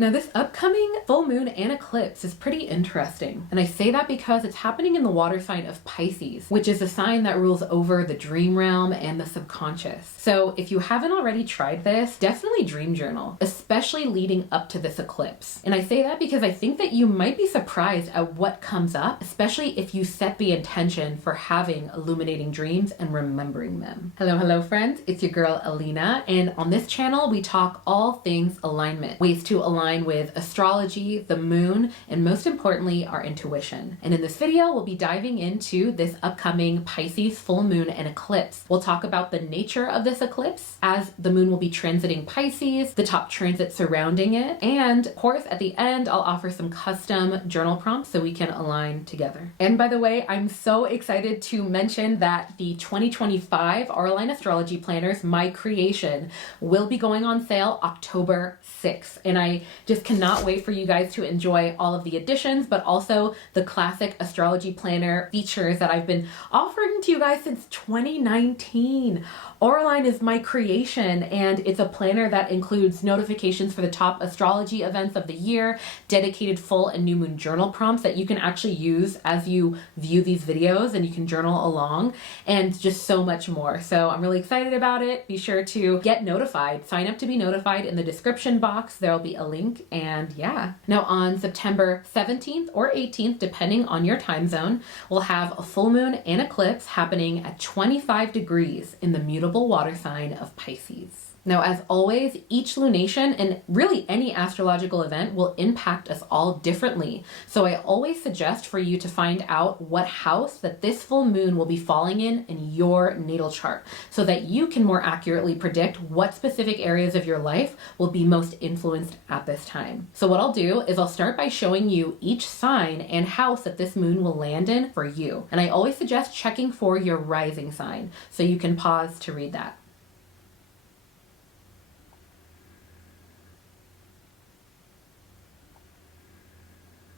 Now this upcoming full moon and eclipse is pretty interesting. And I say that because it's happening in the water sign of Pisces, which is a sign that rules over the dream realm and the subconscious. So if you haven't already tried this, definitely dream journal, especially leading up to this eclipse. And I say that because I think that you might be surprised at what comes up, especially if you set the intention for having illuminating dreams and remembering them. Hello friends, it's your girl Alina, and on this channel we talk all things alignment, ways to align with astrology, the moon, and most importantly, our intuition. And in this video, we'll be diving into this upcoming Pisces full moon and eclipse. We'll talk about the nature of this eclipse as the moon will be transiting Pisces, the top transits surrounding it, and of course, at the end, I'll offer some custom journal prompts so we can align together. And by the way, I'm so excited to mention that the 2025 Auraline Astrology Planners, my creation, will be going on sale October 6th. And I just cannot wait for you guys to enjoy all of the additions, but also the classic astrology planner features that I've been offering to you guys since 2019. Auraline is my creation, and it's a planner that includes notifications for the top astrology events of the year, dedicated full and new moon journal prompts that you can actually use as you view these videos, and you can journal along, and just so much more. So I'm really excited about it. Be sure to get notified. Sign up to be notified in the description box. There'll be a link, and yeah. Now on September 17th or 18th, depending on your time zone, we'll have a full moon and eclipse happening at 25 degrees in the mutable water sign of Pisces. Now, as always, each lunation and really any astrological event will impact us all differently. So I always suggest for you to find out what house that this full moon will be falling in your natal chart so that you can more accurately predict what specific areas of your life will be most influenced at this time. So what I'll do is I'll start by showing you each sign and house that this moon will land in for you. And I always suggest checking for your rising sign, so you can pause to read that.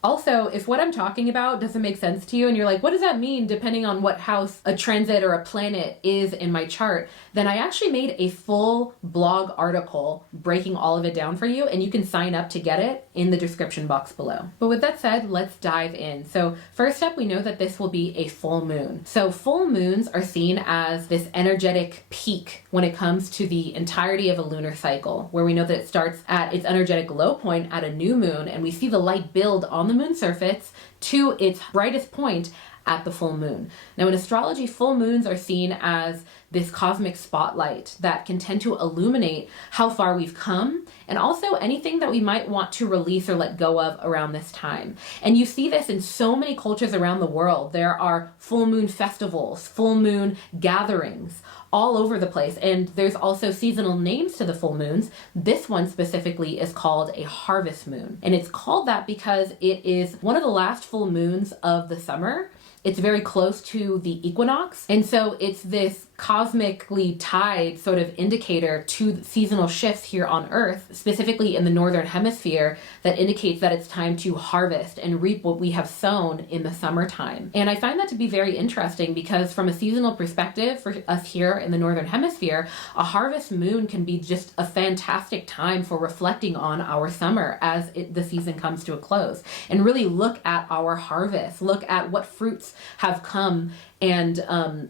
Also, if what I'm talking about doesn't make sense to you and you're like, what does that mean depending on what house a transit or a planet is in my chart, then I actually made a full blog article breaking all of it down for you, and you can sign up to get it in the description box below. But with that said, let's dive in. So first up, we know that this will be a full moon. So full moons are seen as this energetic peak when it comes to the entirety of a lunar cycle, where we know that it starts at its energetic low point at a new moon, and we see the light build on the moon surface to its brightest point at the full moon. Now in astrology, full moons are seen as this cosmic spotlight that can tend to illuminate how far we've come, and also anything that we might want to release or let go of around this time. And you see this in so many cultures around the world. There are full moon festivals, full moon gatherings all over the place. And there's also seasonal names to the full moons. This one specifically is called a harvest moon. And it's called that because it is one of the last full moons of the summer. It's very close to the equinox. And so it's this cosmically tied sort of indicator to seasonal shifts here on Earth, specifically in the northern hemisphere, that indicates that it's time to harvest and reap what we have sown in the summertime. And I find that to be very interesting because from a seasonal perspective for us here in the northern hemisphere, a harvest moon can be just a fantastic time for reflecting on our summer as the season comes to a close, and really look at our harvest, look at what fruits have come and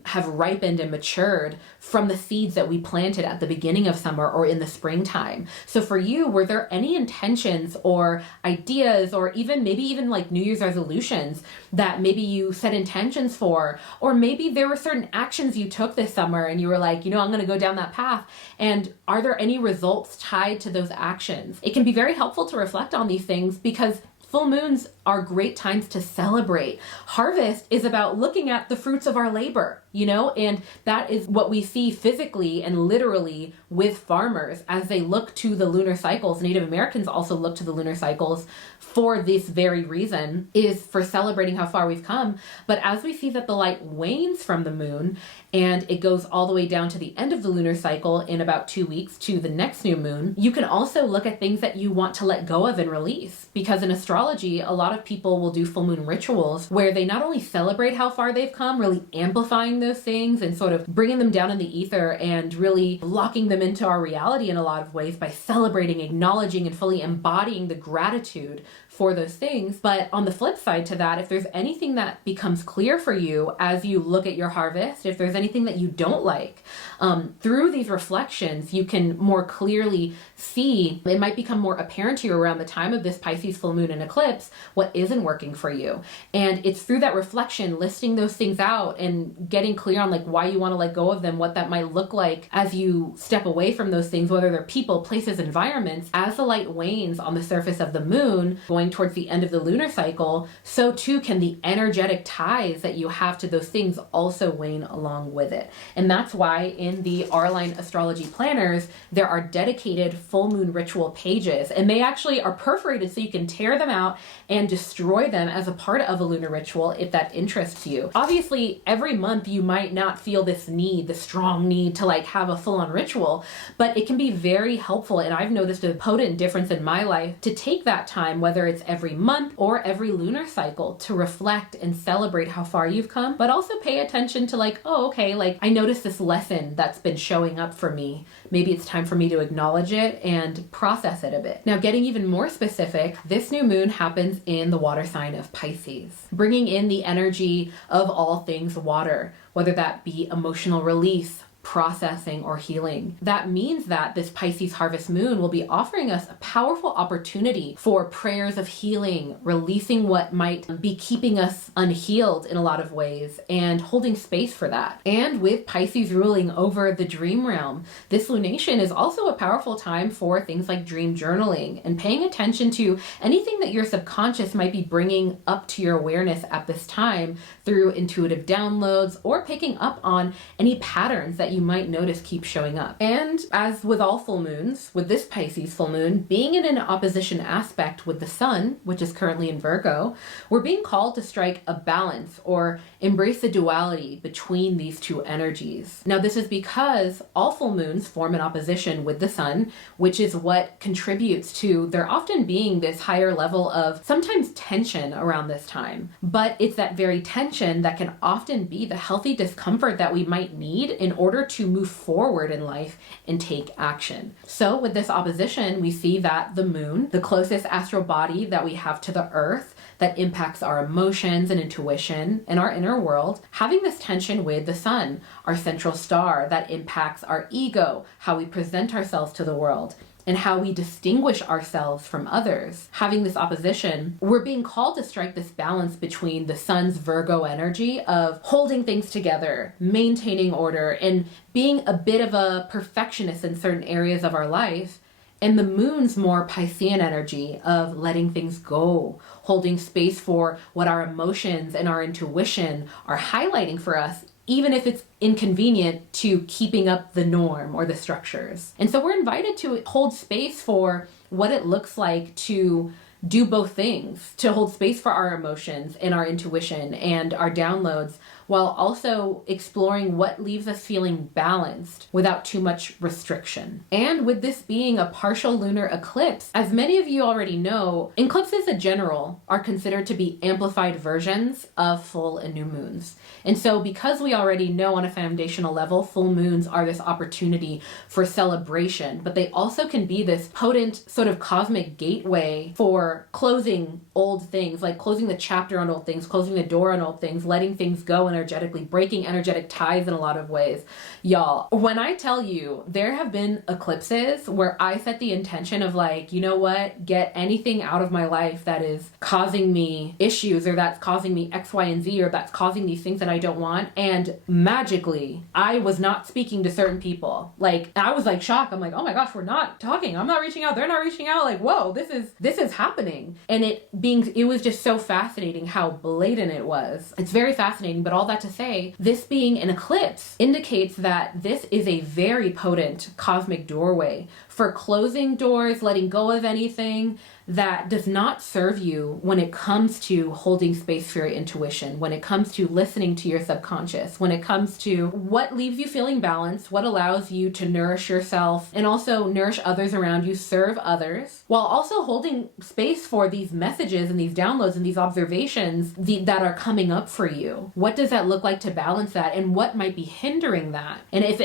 have ripened and matured from the seeds that we planted at the beginning of summer or in the springtime. So for you, were there any intentions or ideas, or maybe even like New Year's resolutions that maybe you set intentions for, or maybe there were certain actions you took this summer and you were like, I'm going to go down that path, and are there any results tied to those actions? It can be very helpful to reflect on these things because full moons are great times to celebrate. Harvest is about looking at the fruits of our labor, and that is what we see physically and literally with farmers as they look to the lunar cycles. Native Americans also look to the lunar cycles for this very reason, is for celebrating how far we've come. But as we see that the light wanes from the moon and it goes all the way down to the end of the lunar cycle in about 2 weeks to the next new moon, you can also look at things that you want to let go of and release. Because in astrology, a lot of people will do full moon rituals where they not only celebrate how far they've come, really amplifying those things and sort of bringing them down in the ether and really locking them into our reality in a lot of ways by celebrating, acknowledging, and fully embodying the gratitude for those things. But on the flip side to that, if there's anything that becomes clear for you as you look at your harvest, if there's anything that you don't like, through these reflections, you can more clearly see, it might become more apparent to you around the time of this Pisces full moon and eclipse, what isn't working for you. And it's through that reflection, listing those things out and getting clear on like why you want to let go of them, what that might look like as you step away from those things, whether they're people, places, environments. As the light wanes on the surface of the moon, going towards the end of the lunar cycle, so too can the energetic ties that you have to those things also wane along with it. And that's why in the R-Line astrology planners, there are dedicated full moon ritual pages, and they actually are perforated so you can tear them out and destroy them as a part of a lunar ritual if that interests you. Obviously, every month you might not feel this need, the strong need to like have a full-on ritual, but it can be very helpful, and I've noticed a potent difference in my life to take that time, whether it's every month or every lunar cycle, to reflect and celebrate how far you've come, but also pay attention to like, oh, okay, like I noticed this lesson that's been showing up for me. Maybe it's time for me to acknowledge it and process it a bit. Now, getting even more specific, this new moon happens in the water sign of Pisces, bringing in the energy of all things water, whether that be emotional release, processing, or healing. That means that this Pisces harvest moon will be offering us a powerful opportunity for prayers of healing, releasing what might be keeping us unhealed in a lot of ways, and holding space for that. And with Pisces ruling over the dream realm, this lunation is also a powerful time for things like dream journaling and paying attention to anything that your subconscious might be bringing up to your awareness at this time through intuitive downloads, or picking up on any patterns that you might notice keep showing up. And as with all full moons, with this Pisces full moon being in an opposition aspect with the sun, which is currently in Virgo, we're being called to strike a balance or embrace the duality between these two energies. Now, this is because all full moons form an opposition with the sun, which is what contributes to there often being this higher level of sometimes tension around this time. But it's that very tension that can often be the healthy discomfort that we might need in order to move forward in life and take action. So with this opposition, we see that the moon, the closest astral body that we have to the earth, that impacts our emotions and intuition and our inner world, having this tension with the sun, our central star, that impacts our ego, how we present ourselves to the world, and how we distinguish ourselves from others. Having this opposition, we're being called to strike this balance between the sun's Virgo energy of holding things together, maintaining order, and being a bit of a perfectionist in certain areas of our life, and the moon's more Piscean energy of letting things go, holding space for what our emotions and our intuition are highlighting for us, even if it's inconvenient to keeping up the norm or the structures. And so we're invited to hold space for what it looks like to do both things, to hold space for our emotions and our intuition and our downloads, while also exploring what leaves us feeling balanced without too much restriction. And with this being a partial lunar eclipse, as many of you already know, eclipses in general are considered to be amplified versions of full and new moons. And so because we already know on a foundational level, full moons are this opportunity for celebration, but they also can be this potent sort of cosmic gateway for closing old things, like closing the chapter on old things, closing the door on old things, letting things go energetically, breaking energetic ties in a lot of ways. Y'all, when I tell you, there have been eclipses where I set the intention of like, you know what, get anything out of my life that is causing me issues, or that's causing me X, Y, and Z, or that's causing these things that I don't want. And magically, I was not speaking to certain people. Like, I was like shocked. I'm like, oh my gosh, we're not talking. I'm not reaching out. They're not reaching out. Like, whoa, this is happening. And it was just so fascinating how blatant it was. It's very fascinating, but all that to say, this being an eclipse indicates that this is a very potent cosmic doorway for closing doors, letting go of anything that does not serve you when it comes to holding space for your intuition, when it comes to listening to your subconscious, when it comes to what leaves you feeling balanced, what allows you to nourish yourself and also nourish others around you, serve others, while also holding space for these messages and these downloads and these observations that are coming up for you. What does that look like to balance that, and what might be hindering that? And if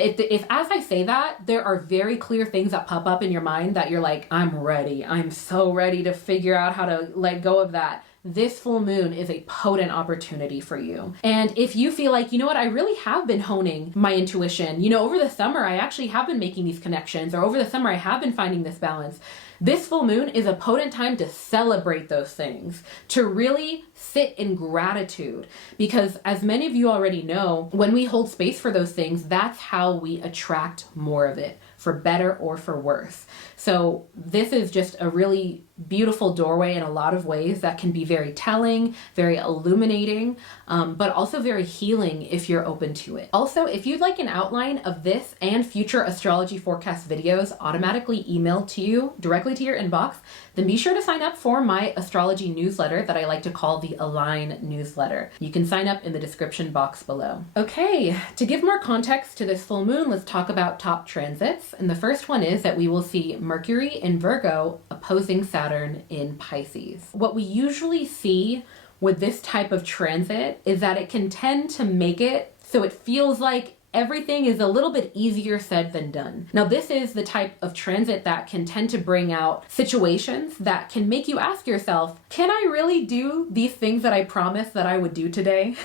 as I say that, there are very clear things that pop up in your mind that you're like, I'm ready. I'm so ready to figure out how to let go of that. This full moon is a potent opportunity for you. And if you feel like, you know what, I really have been honing my intuition, you know, over the summer, I actually have been making these connections, or over the summer, I have been finding this balance. This full moon is a potent time to celebrate those things, to really sit in gratitude. Because as many of you already know, when we hold space for those things, that's how we attract more of it, for better or for worse. So this is just a really beautiful doorway in a lot of ways that can be very telling, very illuminating, but also very healing if you're open to it. Also, if you'd like an outline of this and future astrology forecast videos automatically emailed to you directly to your inbox, then be sure to sign up for my astrology newsletter that I like to call the Align newsletter. You can sign up in the description box below. Okay, to give more context to this full moon, let's talk about top transits. And the first one is that we will see Mercury in Virgo opposing Saturn in Pisces. What we usually see with this type of transit is that it can tend to make it so it feels like everything is a little bit easier said than done. Now, this is the type of transit that can tend to bring out situations that can make you ask yourself, can I really do these things that I promised that I would do today?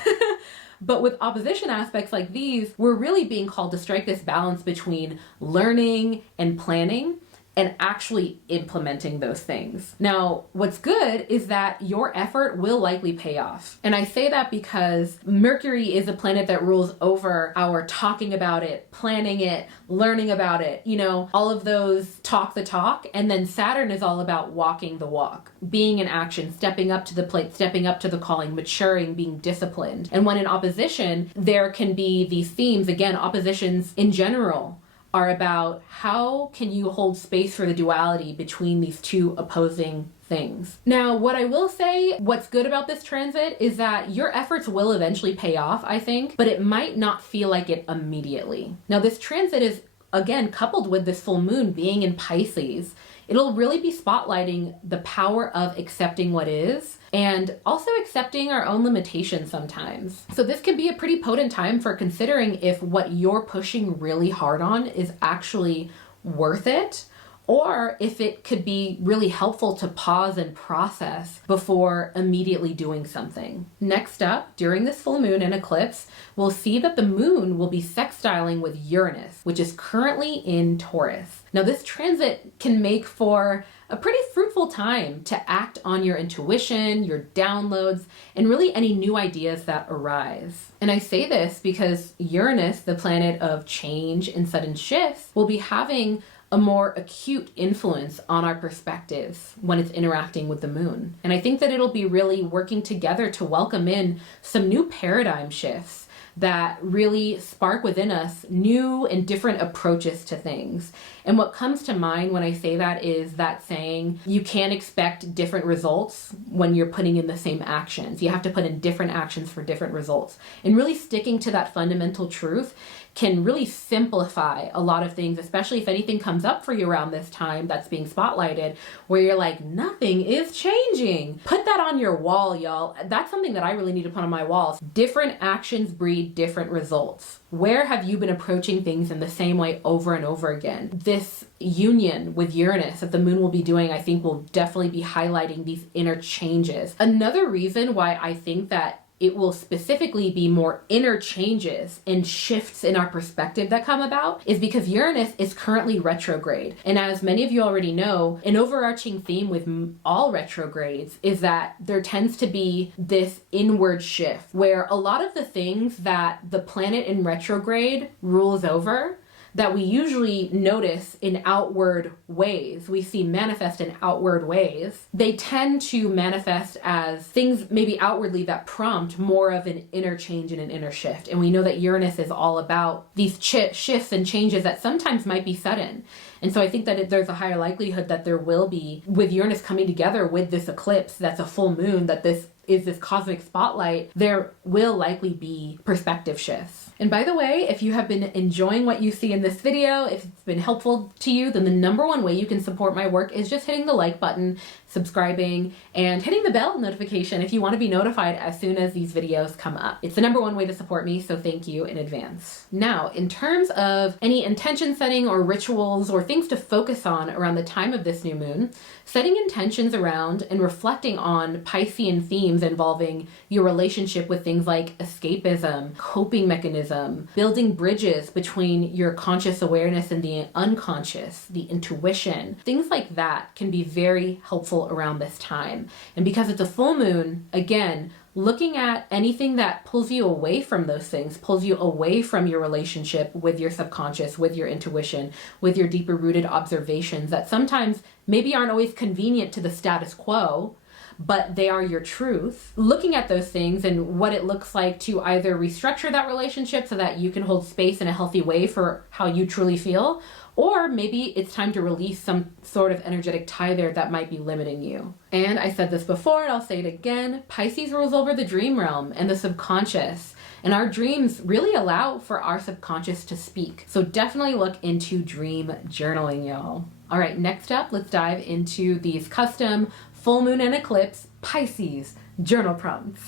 But with opposition aspects like these, we're really being called to strike this balance between learning and planning and actually implementing those things. Now, what's good is that your effort will likely pay off. And I say that because Mercury is a planet that rules over our talking about it, planning it, learning about it, you know, all of those talk the talk. And then Saturn is all about walking the walk, being in action, stepping up to the plate, stepping up to the calling, maturing, being disciplined. And when in opposition, there can be these themes, again, oppositions in general are about how can you hold space for the duality between these two opposing things. Now, what I will say, what's good about this transit is that your efforts will eventually pay off, I think, but it might not feel like it immediately. Now, this transit is, again, coupled with this full moon being in Pisces. It'll really be spotlighting the power of accepting what is and also accepting our own limitations sometimes. So this can be a pretty potent time for considering if what you're pushing really hard on is actually worth it, or if it could be really helpful to pause and process before immediately doing something. Next up, during this full moon and eclipse, we'll see that the moon will be sextiling with Uranus, which is currently in Taurus. Now, this transit can make for a pretty fruitful time to act on your intuition, your downloads, and really any new ideas that arise. And I say this because Uranus, the planet of change and sudden shifts, will be having a more acute influence on our perspectives when it's interacting with the moon. And I think that it'll be really working together to welcome in some new paradigm shifts that really spark within us new and different approaches to things. And what comes to mind when I say that is that saying, you can't expect different results when you're putting in the same actions. You have to put in different actions for different results. And really sticking to that fundamental truth can really simplify a lot of things, especially if anything comes up for you around this time that's being spotlighted, where you're like, nothing is changing. Put that on your wall, y'all. That's something that I really need to put on my walls. Different actions breed different results. Where have you been approaching things in the same way over and over again? This union with Uranus that the moon will be doing, I think, will definitely be highlighting these inner changes. Another reason why I think that it will specifically be more inner changes and shifts in our perspective that come about is because Uranus is currently retrograde. And as many of you already know, an overarching theme with all retrogrades is that there tends to be this inward shift where a lot of the things that the planet in retrograde rules over that we usually notice in outward ways, we see manifest in outward ways, they tend to manifest as things maybe outwardly that prompt more of an inner change and an inner shift. And we know that Uranus is all about these shifts and changes that sometimes might be sudden. And so I think that there's a higher likelihood that there will be, with Uranus coming together with this eclipse that's a full moon, that this is this cosmic spotlight, there will likely be perspective shifts. And by the way, if you have been enjoying what you see in this video, if it's been helpful to you, then the number one way you can support my work is just hitting the like button, subscribing, and hitting the bell notification if you want to be notified as soon as these videos come up. It's the number one way to support me, so thank you in advance. Now, in terms of any intention setting or rituals or things to focus on around the time of this new moon, setting intentions around and reflecting on Piscean themes involving your relationship with things like escapism, coping mechanism, building bridges between your conscious awareness and the unconscious, the intuition, things like that can be very helpful around this time. And because it's a full moon, again, looking at anything that pulls you away from those things, pulls you away from your relationship with your subconscious, with your intuition, with your deeper rooted observations that sometimes maybe aren't always convenient to the status quo, but they are your truth. Looking at those things and what it looks like to either restructure that relationship so that you can hold space in a healthy way for how you truly feel, or maybe it's time to release some sort of energetic tie there that might be limiting you. And I said this before, and I'll say it again, Pisces rules over the dream realm and the subconscious. And our dreams really allow for our subconscious to speak. So definitely look into dream journaling, y'all. All right, next up, let's dive into these custom full moon and eclipse Pisces journal prompts.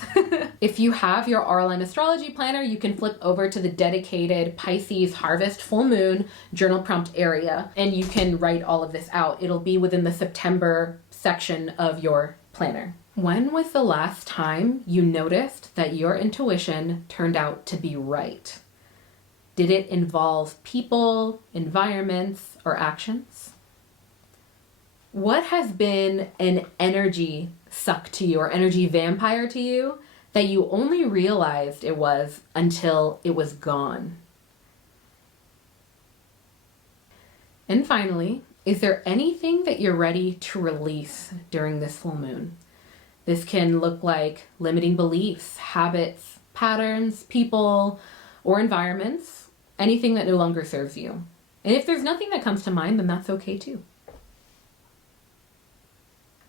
If you have your Auraline astrology planner, you can flip over to the dedicated Pisces harvest full moon journal prompt area, and you can write all of this out. It'll be within the September section of your planner. When was the last time you noticed that your intuition turned out to be right? Did it involve people, environments, or actions? What has been an energy suck to you or energy vampire to you that you only realized it was until it was gone? And finally, is there anything that you're ready to release during this full moon? This can look like limiting beliefs, habits, patterns, people, or environments, anything that no longer serves you. And if there's nothing that comes to mind, then that's okay too.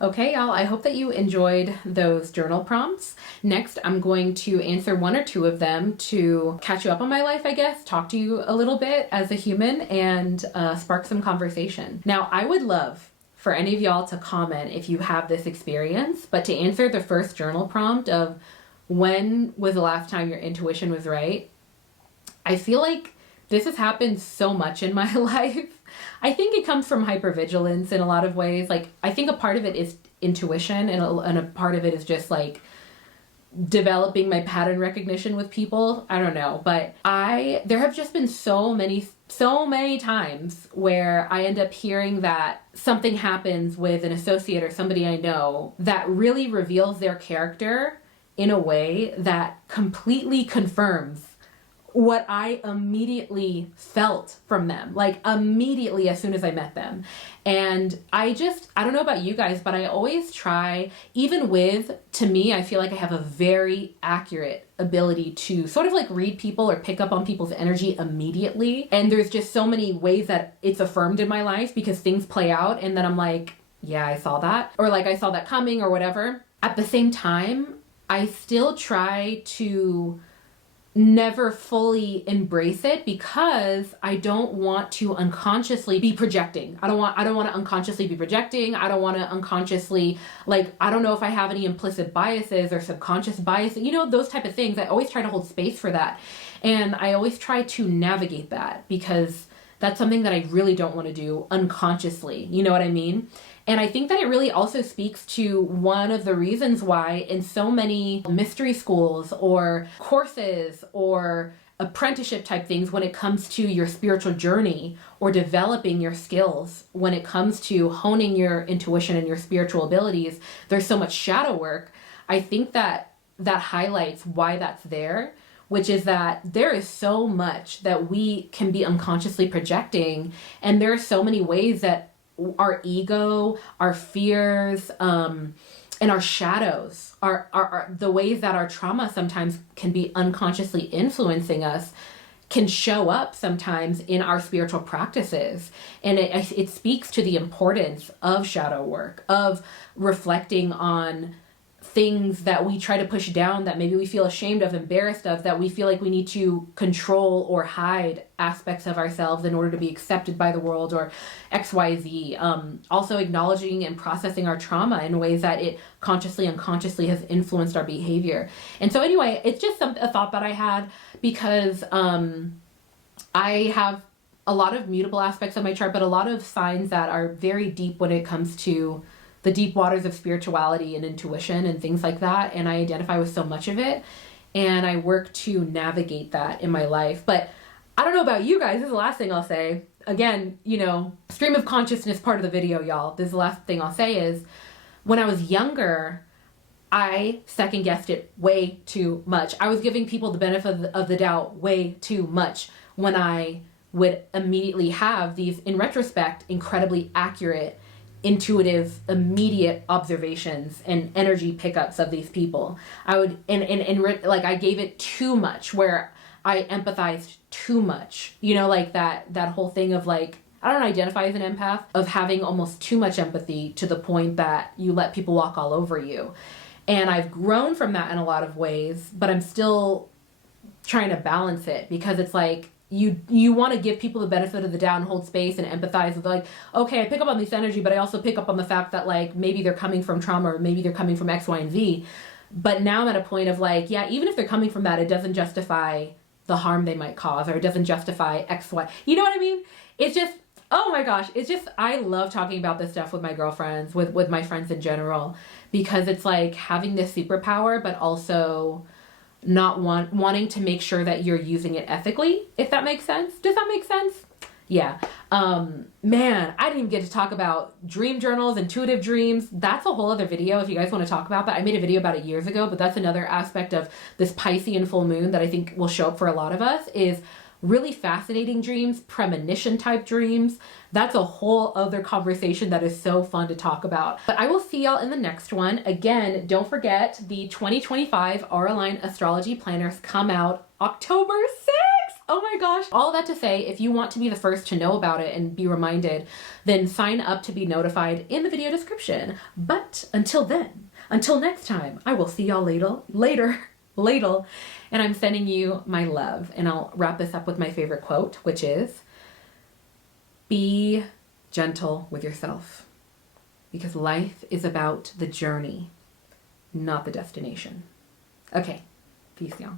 Okay, y'all, I hope that you enjoyed those journal prompts. Next, I'm going to answer one or two of them to catch you up on my life, I guess, talk to you a little bit as a human, and spark some conversation. Now, I would love for any of y'all to comment if you have this experience, but to answer the first journal prompt of when was the last time your intuition was right, I feel like this has happened so much in my life. I think it comes from hypervigilance in a lot of ways. Like, I think a part of it is intuition, and a part of it is just like developing my pattern recognition with people. I don't know, but there have just been so many times where I end up hearing that something happens with an associate or somebody I know that really reveals their character in a way that completely confirms what I immediately felt from them, like immediately as soon as I met them. And I don't know about you guys, but I always try, even with, to me, I feel like I have a very accurate ability to sort of like read people or pick up on people's energy immediately. And there's just so many ways that it's affirmed in my life because things play out and then I'm like, yeah, I saw that, or like I saw that coming or whatever. At the same time, I still try to never fully embrace it because I don't want to unconsciously be projecting. I don't want to unconsciously be projecting. I don't want to unconsciously, like, I don't know if I have any implicit biases or subconscious biases, those type of things. I always try to hold space for that. And I always try to navigate that because that's something that I really don't want to do unconsciously. You know what I mean? And I think that it really also speaks to one of the reasons why in so many mystery schools or courses or apprenticeship type things, when it comes to your spiritual journey or developing your skills, when it comes to honing your intuition and your spiritual abilities, there's so much shadow work. I think that highlights why that's there, which is that there is so much that we can be unconsciously projecting. And there are so many ways that our ego, our fears, and our shadows are the ways that our trauma sometimes can be unconsciously influencing us can show up sometimes in our spiritual practices. And it speaks to the importance of shadow work, of reflecting on things that we try to push down, that maybe we feel ashamed of, embarrassed of, that we feel like we need to control or hide aspects of ourselves in order to be accepted by the world, or XYZ. Also acknowledging and processing our trauma in ways that it consciously, unconsciously has influenced our behavior. And so anyway, it's just a thought that I had, because I have a lot of mutable aspects of my chart, but a lot of signs that are very deep when it comes to the deep waters of spirituality and intuition and things like that. And I identify with so much of it. And I work to navigate that in my life. But I don't know about you guys. This is the last thing I'll say. Again, you know, stream of consciousness part of the video, y'all. This is the last thing I'll say is, when I was younger, I second guessed it way too much. I was giving people the benefit of the doubt way too much when I would immediately have these, in retrospect, incredibly accurate, intuitive, immediate observations and energy pickups of these people. I would, like, I gave it too much, where I empathized too much, you know, like that whole thing of like, I don't identify as an empath, of having almost too much empathy to the point that you let people walk all over you. And I've grown from that in a lot of ways, but I'm still trying to balance it, because it's like, you want to give people the benefit of the doubt and hold space and empathize with, like, okay, I pick up on this energy, but I also pick up on the fact that, like, maybe they're coming from trauma, or maybe they're coming from X, Y, and Z. But now I'm at a point of like, yeah, even if they're coming from that, it doesn't justify the harm they might cause, or it doesn't justify X, Y. You know what I mean? It's just, oh my gosh, it's just, I love talking about this stuff with my girlfriends, with my friends in general, because it's like having this superpower, but also not wanting to make sure that you're using it ethically, if that makes sense. Does that make sense? Yeah. Man, I didn't even get to talk about dream journals, intuitive dreams. That's a whole other video if you guys want to talk about that. I made a video about it years ago, but that's another aspect of this Piscean full moon that I think will show up for a lot of us, is really fascinating dreams, premonition type dreams. That's a whole other conversation that is so fun to talk about. But I will see y'all in the next one. Again, don't forget the 2025 Aura-Line Astrology Planners come out October 6th. Oh my gosh. All that to say, if you want to be the first to know about it and be reminded, then sign up to be notified in the video description. But until then, until next time, I will see y'all later. And I'm sending you my love. And I'll wrap this up with my favorite quote, which is, be gentle with yourself, because life is about the journey, not the destination. Okay, peace, y'all.